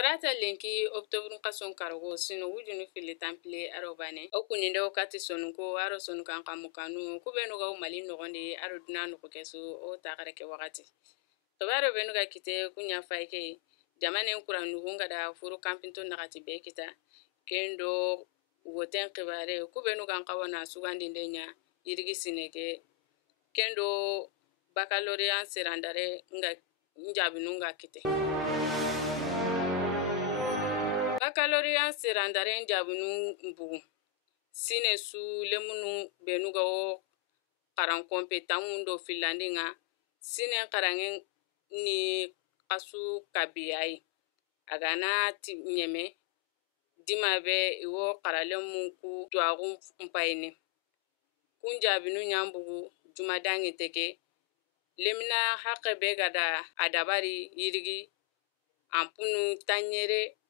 Tarata lenki octobre kason kargo sino wujunu fili temple arobane okuni ndo kati sonunko aro sonukan kamukanu kubenu ga mali nogonde aro duna no kesu o tagare ke wakati tobaro benu ga kite kunya faike jamane kuranu hunga da furu campinto nakati be kita kendo woten kibare kubenu ga kawana sugandi ndenya yirigi sineke kendo baccalauréat serandare nga njabinu nga kite baccalauréat serandare njabinu mbugu sine su lemunu benuga o karan kompetan do filandinga sine karangen ni kasu kabiyai agana ti nyeme dimabe iwo karalemu ku tuagun mpaine kunjabinu nyambugu jumadangi teke lemina hakabe gada adabari yirigi ampunu tanyere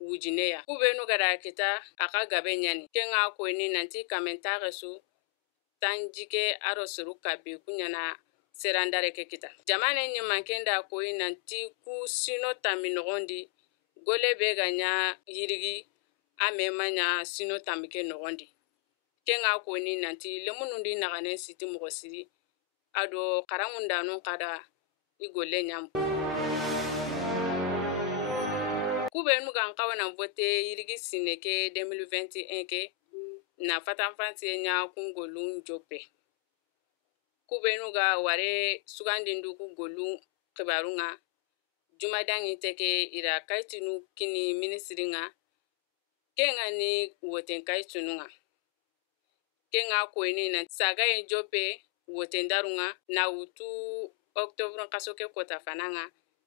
wujineya kubenu gada kita aka gabe nyani kenga ko ni nanti kamentare su tanjike arosuru kabe kunyana serandare ke kita jamane nyimankenda ko nanti ku sino taminogondi gole be ganya yirigi amemanya sino tamike nogondi kenga ko ni nanti lemunundi nagane siti mogosiri ado karamundanu kada igole nyam kubenu gan kawana vote yirigi sineke 2021 ke na fatanfansi nya kungolun jope kubenu ga ware sugandindu ku golun kibarunga jumadangi teke ira kaitinu kini ministringa kenga ni woten kaitununga kenga ko ni na saga en jope woten darunga na wutu octobre kasoke kota fananga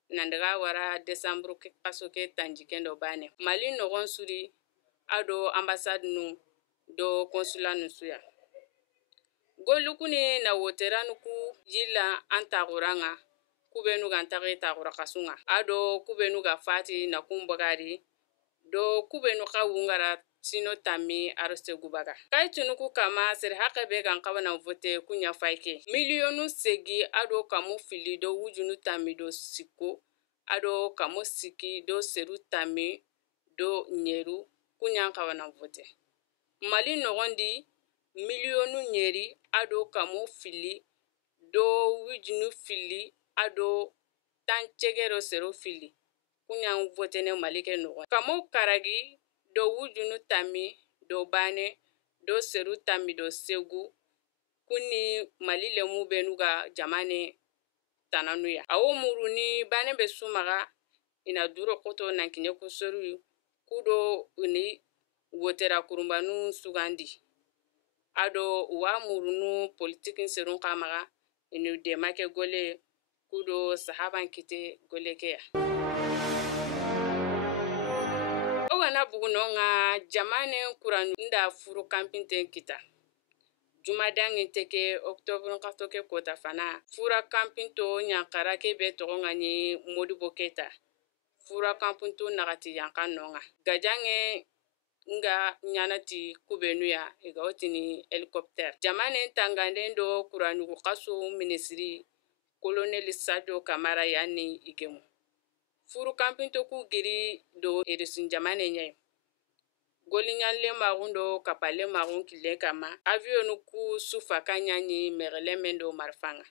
nandaga wara decembre kasoke tanjikendo bane mali nogon suri ado ambassade nu do consulat nu suya golukuni na woteranu ku yilla antaguranga kubenu ga antagi tagura kasunga ado kubenu ga fati na kumbagari do kubenu ka wungara sino tami arste gubaga kaitunu ku kama ser hakabe gan kawana vote kunya faike milionu segi ado kamu fili do wujunu tami do siko ado kamu siki do seru tami do nyeru kunya kawana vote mali nogondi milionu nyeri ado kamu fili do wujunu fili ado tanchegero seru fili kunya vote ne malike nogondi kamu karagi do wujunu tami do bane do seru tami do segu kuni mali lemu benuga jamane tananuya awo muruni bane be sumaga ina duro koto nankine kusoru kudo uni wotera kurumbanu sugandi ado wa murunu politikin serun kamaga inu demake gole kudo sahaban kite gole keya owana bugunonga jamane kuranu nda furu campinte kita jumadangi teke octobre katoke kota fana fura campinto nyankara ke be togonga ni modibo keta fura campinto nagati yankanonga gajange nga nyanati kubenuya ega otini helicopter jamane tangande do kuranu kaso ministri colonel Sadio Kamara yani igemu furu campinto ku giri do erisun jamane nyai golinyalle magundo kapale magun kile kama avionu ku sufa kanyani merele mendo marfanga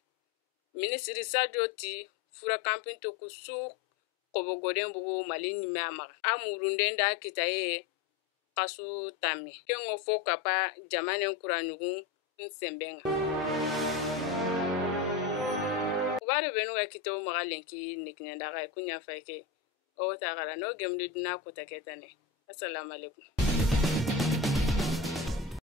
ministri Sadio ti fura campinto ku su kobogoden bugu malini mama amurundenda kitaye kasu tami kengo fo kapa jamane kuranugun nsembenga kubare benu ga kito magalenki niknendaga kunya faike o tagara no gemdu dina ko taketane assalamu alaikum